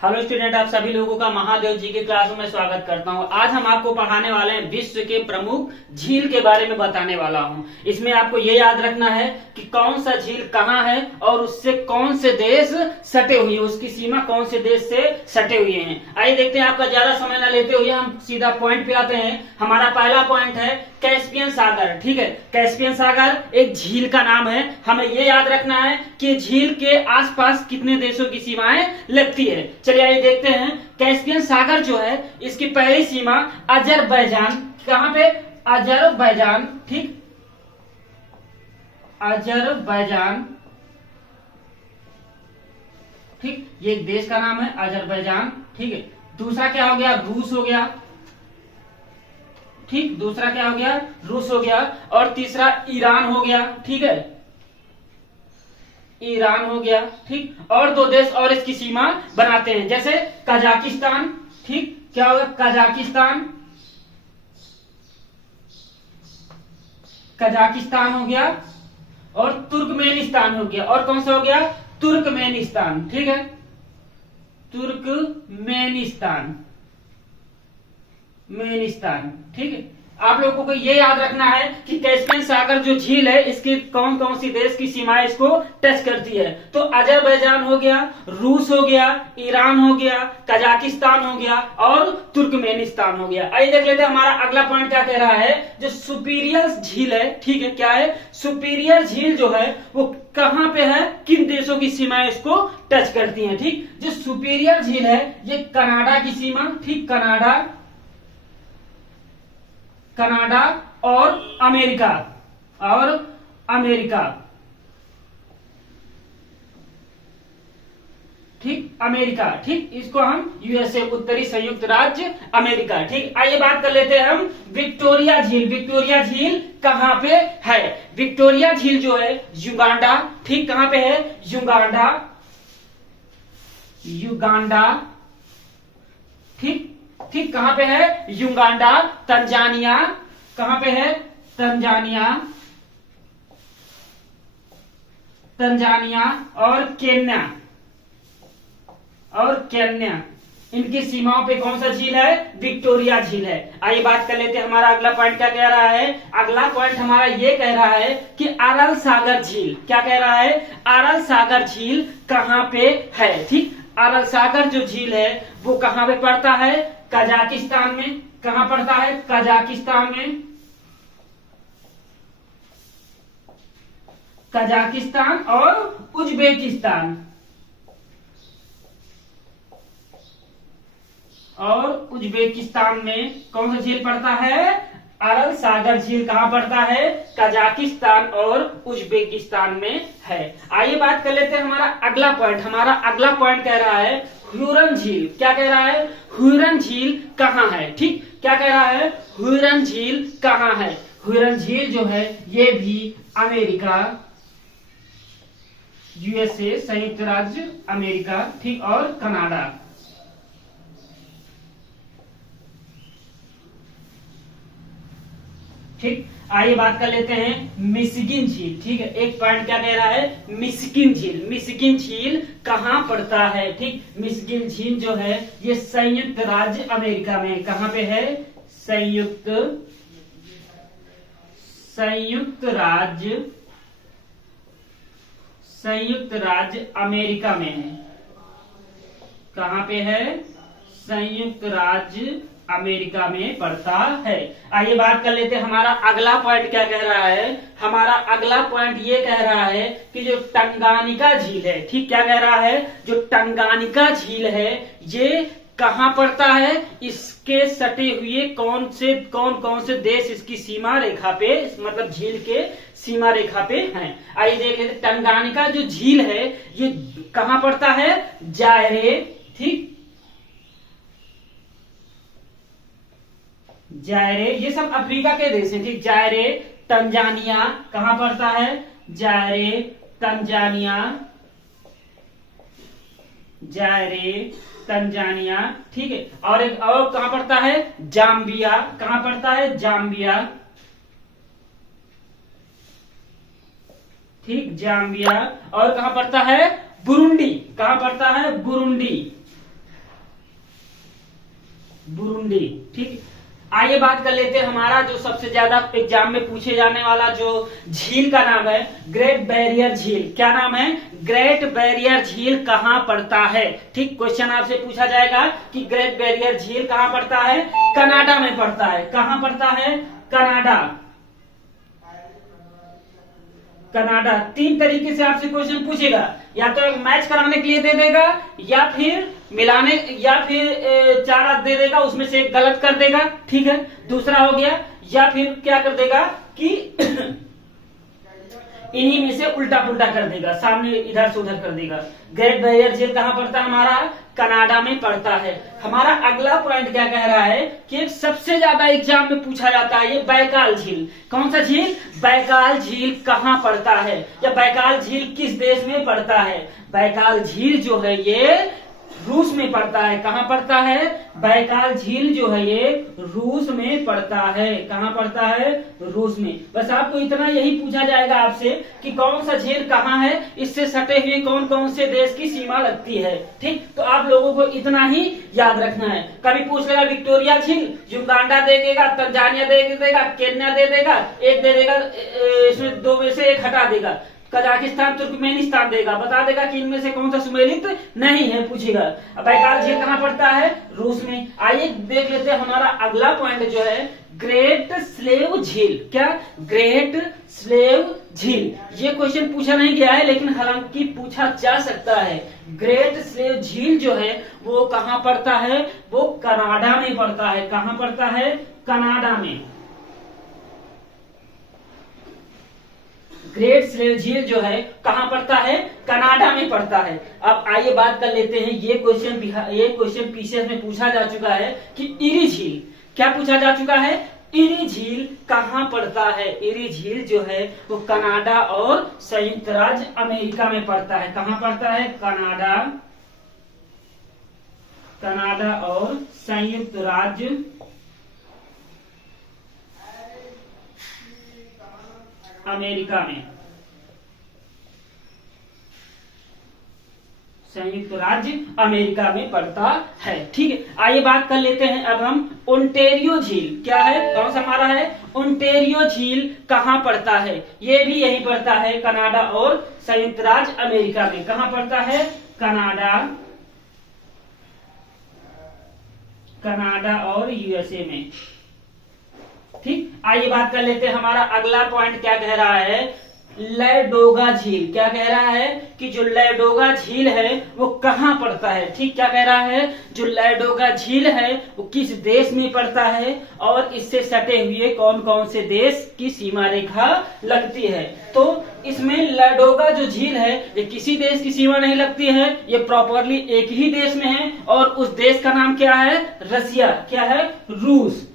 Hello student, आप सभी लोगों का महादेव जी के क्लास में स्वागत करता हूं। आज हम आपको पढ़ाने वाले हैं विश्व के प्रमुख झील के बारे में बताने वाला हूं। इसमें आपको ये याद रखना है कि कौन सा झील कहाँ है और उससे कौन से देश सटे हुए हैं, उसकी सीमा कौन से देश से सटे हुए हैं। आइए देखते हैं, आपका ज्यादा समय न लेते हुए हम सीधा पॉइंट पे आते हैं। हमारा पहला पॉइंट है कैस्पियन सागर। ठीक है, कैस्पियन सागर एक झील का नाम है। हमें ये याद रखना है कि झील के आसपास कितने देशों की सीमाएं लगती है। चलिए आइए देखते हैं। कैस्पियन सागर जो है, इसकी पहली सीमा अजरबैजान, कहां पे? अजरबैजान। ठीक, अजरबैजान। ठीक, ये एक देश का नाम है अजरबैजान। ठीक है, दूसरा क्या हो गया? रूस हो गया। ठीक, दूसरा क्या हो गया? रूस हो गया। और तीसरा ईरान हो गया। ठीक है, ईरान हो गया। ठीक, और दो देश और इसकी सीमा बनाते हैं, जैसे कजाकिस्तान। ठीक, क्या होगा? कजाकिस्तान। कजाकिस्तान हो गया और तुर्कमेनिस्तान हो गया। और कौन सा हो गया? तुर्कमेनिस्तान। ठीक है, तुर्कमेनिस्तान। ठीक है, आप लोगों को ये याद रखना है कि कैस्पियन सागर जो झील है, इसकी कौन कौन सी देश की सीमाएं इसको टच करती है। तो अजरबैजान हो गया, रूस हो गया, ईरान हो गया, कजाकिस्तान हो गया और तुर्कमेनिस्तान हो गया। आइए देख लेते हैं हमारा अगला पॉइंट क्या कह रहा है। जो सुपीरियर झील है, ठीक है, क्या है? सुपीरियर झील जो है वो कहां पे है, किन देशों की सीमाएं इसको टच करती है। ठीक, जो सुपीरियर झील है ये कनाडा की सीमा, ठीक, कनाडा और अमेरिका, ठीक, अमेरिका। ठीक, इसको हम यूएसए, उत्तरी संयुक्त राज्य अमेरिका। ठीक, आइए बात कर लेते हैं हम विक्टोरिया झील। विक्टोरिया झील कहां पे है? विक्टोरिया झील जो है युगांडा। ठीक, कहां पे है? युगांडा। ठीक, कहां पे है? युगांडा। तंजानिया, कहां पे है? तंजानिया और केन्या, इनकी सीमाओं पे कौन सा झील है? विक्टोरिया झील है। आइए बात कर लेते हैं, हमारा अगला पॉइंट क्या कह रहा है। अगला पॉइंट हमारा ये कह रहा है कि अरल सागर झील, क्या कह रहा है? अरल सागर झील कहां पे है? ठीक, अरल सागर जो झील है वो कहां पे पड़ता है? कजाकिस्तान में। कहां पड़ता है? कजाकिस्तान में। कजाकिस्तान और उज्बेकिस्तान, में कौन सा झील पड़ता है? अरल सागर झील कहां पड़ता है? कजाकिस्तान और उज्बेकिस्तान में है। आइए बात कर लेते हैं हमारा अगला पॉइंट। हमारा अगला पॉइंट कह रहा है ह्यूरन झील। क्या कह रहा है? ह्यूरन झील कहां है? ठीक, क्या कह रहा है? ह्यूरन झील कहां है? ह्यूरन झील जो है ये भी अमेरिका, यूएसए, संयुक्त राज्य अमेरिका, ठीक, और कनाडा। ठीक, आइए बात कर लेते हैं मिशिगन झील। ठीक है, एक पॉइंट क्या कह रहा है? मिशिगन झील। मिशिगन झील कहां पड़ता है? ठीक, मिशिगन झील जो है ये संयुक्त राज्य अमेरिका में। कहां पे है? संयुक्त राज्य अमेरिका में है। कहां पे है? संयुक्त राज्य अमेरिका में पड़ता है। आइए बात कर लेते हैं, हमारा अगला पॉइंट क्या कह रहा है। हमारा अगला पॉइंट ये कह रहा है कि जो टंगानिका झील है, ठीक, क्या कह रहा है? जो टंगानिका झील है ये कहां पड़ता है? इसके सटे हुए कौन कौन से देश इसकी सीमा रेखा पे, मतलब झील के सीमा रेखा पे हैं। आइए देख लेते, टंगानिका जो झील है ये कहां पड़ता है? जायरे। ठीक, जायरे, ये सब अफ्रीका के देश हैं। ठीक, जायरे। तंजानिया कहां पड़ता है? जायरे, तंजानिया। ठीक है, और एक और कहां पड़ता है? जाम्बिया। कहां पड़ता है? जाम्बिया। ठीक, जाम्बिया। और कहां पड़ता है? बुरुंडी। कहां पड़ता है? बुरुंडी। बुरुंडी। ठीक, आइए बात कर लेते हैं हमारा जो सबसे ज्यादा एग्जाम में पूछे जाने वाला जो झील का नाम है, ग्रेट बैरियर झील। क्या नाम है? ग्रेट बैरियर झील कहाँ पड़ता है? ठीक, क्वेश्चन आपसे पूछा जाएगा कि ग्रेट बैरियर झील कहाँ पड़ता है? कनाडा में पड़ता है। कहाँ पड़ता है? कनाडा। कनाडा। तीन तरीके से आपसे क्वेश्चन पूछेगा, या तो मैच कराने के लिए दे देगा, या फिर मिलाने, या फिर चार दे देगा, उसमें से एक गलत कर देगा। ठीक है, दूसरा हो गया, या फिर क्या कर देगा कि इन्हीं में से उल्टा पुल्टा कर देगा, सामने इधर से उधर कर देगा। ग्रेट बैरियर झील कहाँ पड़ता है? हमारा कनाडा में पड़ता है। हमारा अगला पॉइंट क्या कह रहा है कि सबसे ज्यादा एग्जाम में पूछा जाता है ये बैकाल झील। कौन सा झील? बैकाल झील कहाँ पड़ता है, या बैकाल झील किस देश में पड़ता है? बैकाल झील जो है ये रूस में पड़ता है। कहाँ पड़ता है? बैकाल झील जो है ये रूस में पड़ता है। कहाँ पड़ता है? रूस में। बस आपको इतना यही पूछा जाएगा आपसे कि कौन सा झील कहाँ है, इससे सटे हुए कौन कौन से देश की सीमा लगती है। ठीक, तो आप लोगों को इतना ही याद रखना है। कभी पूछ लेगा विक्टोरिया झील, युगांडा दे देगा, तंजानिया दे देगा, केन्या दे देगा, एक दे देगा, इसमें दो में से एक हटा देगा, कजाकिस्तान तुर्कमेनिस्तान देगा, बता देगा कि इनमें से कौन सा सुमेलित नहीं है, पूछेगा। अब बैकाल झील कहाँ पड़ता है? रूस में। आइए देख लेते हैं हमारा अगला पॉइंट जो है ग्रेट स्लेव झील। क्या? ग्रेट स्लेव झील। ये क्वेश्चन पूछा नहीं गया है, लेकिन हालांकि पूछा जा सकता है। ग्रेट स्लेव झील जो है वो कहाँ पड़ता है? वो कनाडा में पड़ता है। कहाँ पड़ता है? कनाडा में। ग्रेट स्लेव झील जो है कहाँ पड़ता है? कनाडा में पड़ता है। अब आइए बात कर लेते हैं, ये क्वेश्चन पीसीएस में पूछा जा चुका है कि इरी झील। क्या पूछा जा चुका है? इरी झील कहाँ पड़ता है? इरी झील जो है वो कनाडा और संयुक्त राज्य अमेरिका में पड़ता है। कहाँ पड़ता है? कनाडा और संयुक्त राज्य अमेरिका में। संयुक्त राज्य अमेरिका में पड़ता है। ठीक है, आइए बात कर लेते हैं अब हम ओंटेरियो झील। क्या है? कौन सा हमारा है? ओंटेरियो झील कहाँ पड़ता है? ये भी यही पड़ता है कनाडा और संयुक्त राज्य अमेरिका में। कहाँ पड़ता है? कनाडा और यूएसए में। ठीक, आइए बात कर लेते हैं हमारा अगला पॉइंट क्या कह रहा है? लैडोगा झील। क्या कह रहा है कि जो लैडोगा झील है वो कहाँ पड़ता है? ठीक, क्या कह रहा है? जो लैडोगा झील है वो किस देश में पड़ता है, और इससे सटे हुए कौन कौन से देश की सीमा रेखा लगती है। तो इसमें लैडोगा जो झील है ये किसी देश की सीमा नहीं लगती है, ये प्रॉपरली एक ही देश में है, और उस देश का नाम क्या है? रसिया। क्या है? रूस।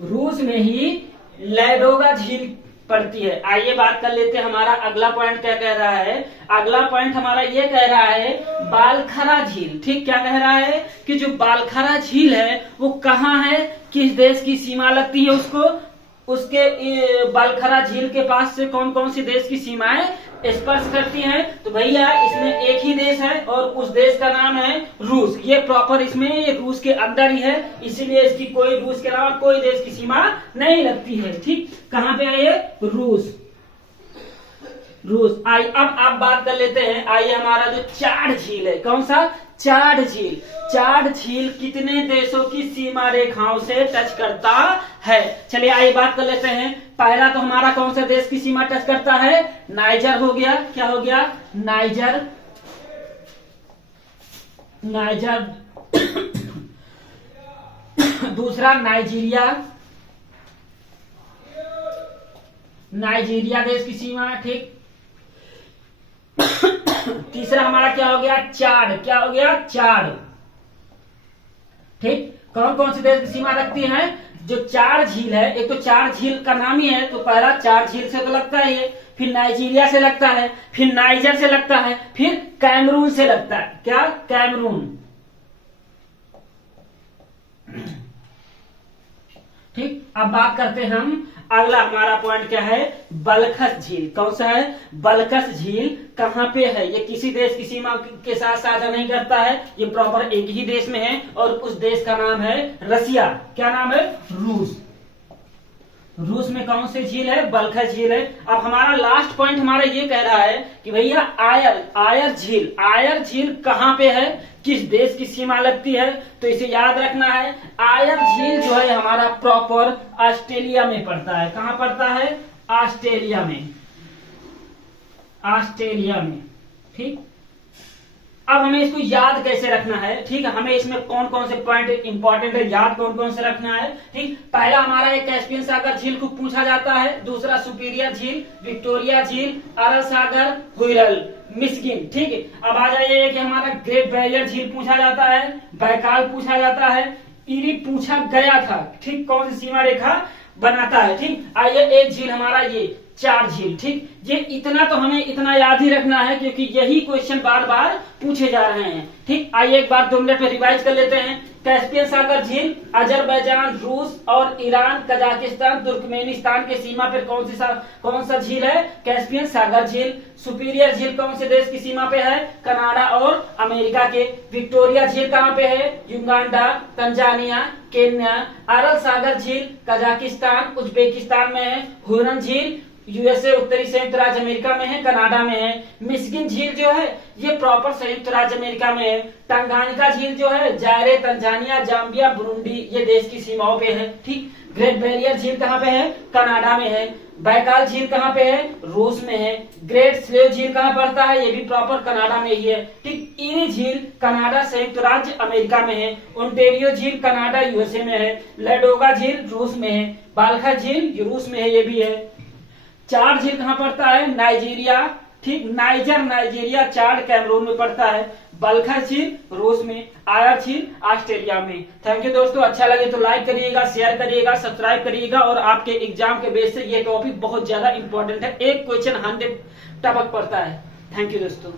रूस में ही लैडोगा झील पड़ती है। आइए बात कर लेते हैं हमारा अगला पॉइंट क्या कह रहा है। अगला पॉइंट हमारा ये कह रहा है बालखरा झील। ठीक, क्या कह रहा है कि जो बालखरा झील है वो कहाँ है, किस देश की सीमा लगती है उसको, उसके बालखरा झील के पास से कौन कौन सी देश की सीमाएं स्पर्श करती हैं। तो भैया इसमें एक ही देश है और उस देश का नाम है रूस। ये प्रॉपर इसमें रूस के अंदर ही है, इसीलिए इसकी कोई रूस के अलावा कोई देश की सीमा नहीं लगती है। ठीक, कहाँ पे है ये? रूस। आइए अब आप बात कर लेते हैं। आइए हमारा जो चाड झील है, कौन सा? चाड झील। चाड झील कितने देशों की सीमा रेखाओं से टच करता है? चलिए आइए बात कर लेते हैं। पहला तो हमारा कौन सा देश की सीमा टच करता है? नाइजर हो गया। क्या हो गया? नाइजर। दूसरा नाइजीरिया। नाइजीरिया देश की सीमा। ठीक, तीसरा हमारा क्या हो गया? चाड। क्या हो गया? चाड। ठीक, कौन कौन से देश की सीमा रखती है? जो चाड झील है, एक तो चाड झील का नाम ही है, तो पहला चाड झील से तो लगता है ये, फिर नाइजीरिया से लगता है, फिर नाइजर से लगता है, फिर कैमरून से लगता है। क्या? कैमरून। ठीक, अब बात करते हैं हम, अगला हमारा पॉइंट क्या है, बलखस झील। कौन सा है, बलखस झील कहाँ पे है, ये किसी देश की सीमा के साथ साझा नहीं करता है, ये प्रॉपर एक ही देश में है और उस देश का नाम है रसिया। क्या नाम है, रूस। रूस में कौन सी झील है, बलखस झील है। अब हमारा लास्ट पॉइंट हमारा ये कह रहा है कि भैया आयर झील, आयर झील कहाँ पे है, किस देश की सीमा लगती है, तो इसे याद रखना है। आयर झील जो है हमारा प्रॉपर ऑस्ट्रेलिया में पड़ता है। कहाँ पड़ता है, ऑस्ट्रेलिया में, ऑस्ट्रेलिया में। ठीक, अब हमें इसको याद कैसे रखना है, ठीक है, हमें इसमें कौन कौन से पॉइंट इंपॉर्टेंट है, याद कौन कौन से रखना है। ठीक, पहला हमारा एक कैस्पियन सागर झील को पूछा जाता है, दूसरा सुपीरियर झील, विक्टोरिया झील, अरल सागर, हुरल, मिस्किन। ठीक है, अब आ जाइए कि हमारा ग्रेट बैरियर झील पूछा जाता है, बैकाल पूछा जाता है, इरी पूछा गया था। ठीक, कौन सी सीमा रेखा बनाता है। ठीक, आइए एक झील हमारा ये 4 झील। ठीक, ये इतना तो हमें इतना याद ही रखना है क्योंकि यही क्वेश्चन बार बार पूछे जा रहे हैं। ठीक, आइए एक बार 2 मिनट में रिवाइज कर लेते हैं। कैस्पियन सागर झील अजरबैजान, रूस और ईरान, कजाकिस्तान, तुर्कमेनिस्तान के सीमा पर कौन सा झील है, कैस्पियन सागर झील। सुपीरियर झील कौन से देश की सीमा पे है, कनाडा और अमेरिका के। विक्टोरिया झील कहाँ पे है, युगांडा, तंजानिया, केन्या। अरल सागर झील कजाकिस्तान, उज्बेकिस्तान में है। हुरन झील यूएसए, उत्तरी संयुक्त राज्य अमेरिका में है, कनाडा में है। मिस्किन झील जो है ये प्रॉपर संयुक्त राज्य अमेरिका में है। टंगानिका झील जो है जायरे, तंजानिया, जाम्बिया, बुरुंडी, ये देश की सीमाओं पे है। ठीक, ग्रेट बैरियर झील कहाँ पे है, कनाडा में है। बैकाल झील कहाँ पे है, रूस में है। ग्रेट स्लेव झील कहाँ पड़ता है, ये भी प्रॉपर कनाडा में ही है। ठीक, इरी झील कनाडा संयुक्त राज्य अमेरिका में है। ओंटेरियो झील कनाडा यूएसए में है। लेडोगा झील रूस में है। बालखा झील रूस में है, ये भी है। 4 झील कहाँ पड़ता है, नाइजीरिया। ठीक, नाइजर नाइजीरिया, चाड कैमरून में पड़ता है। बलखस झील रूस में, आयर झील ऑस्ट्रेलिया में। थैंक यू दोस्तों, अच्छा लगे तो लाइक करिएगा, शेयर करिएगा, सब्सक्राइब करिएगा और आपके एग्जाम के बेस से ये टॉपिक बहुत ज्यादा इंपॉर्टेंट है, एक क्वेश्चन 100 टपक पड़ता है। थैंक यू दोस्तों।